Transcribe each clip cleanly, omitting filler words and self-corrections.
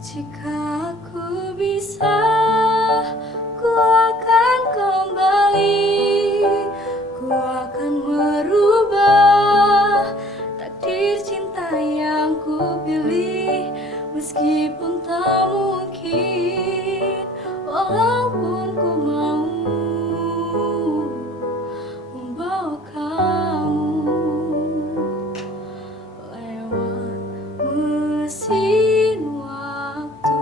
Jika aku bisa, ku akan kembali. Ku akan merubah takdir cinta yang ku pilih. Meskipun tak mungkin, walaupun ku mau membawa kamu lewat mesin waktu.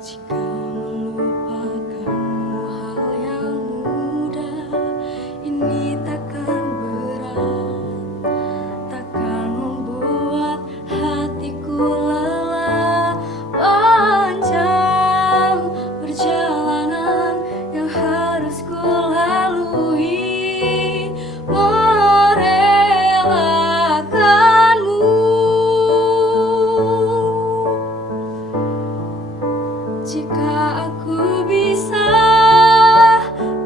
Jika melupakanmu hal yang mudah, ini takkan berat, takkan membuat hatiku lelah. Panjang perjalanan yang harus ku lalui, merelakanmu. Jika aku bisa,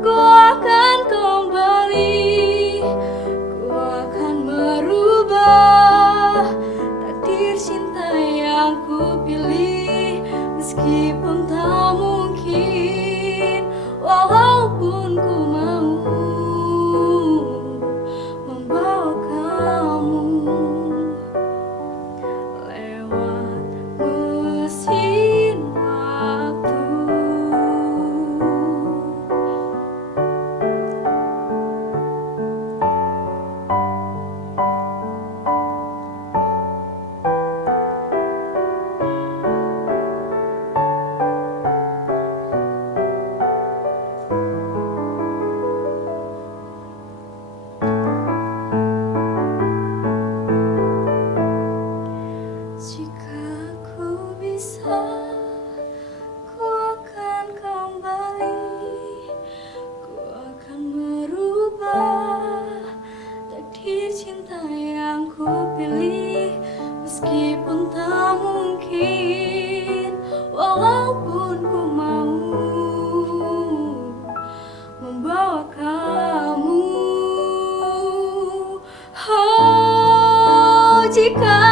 ku akan kembali. Ku akan merubah takdir cinta yang ku pilih. Meskipun tak mungkin, walaupun ku mau membawa kamu lewat mesin waktu. Jika aku bisa, ku akan kembali. Ku akan merubah takdir cinta yang ku pilih. Meskipun tak mungkin, walaupun ku mau membawa kamu. Oh, jika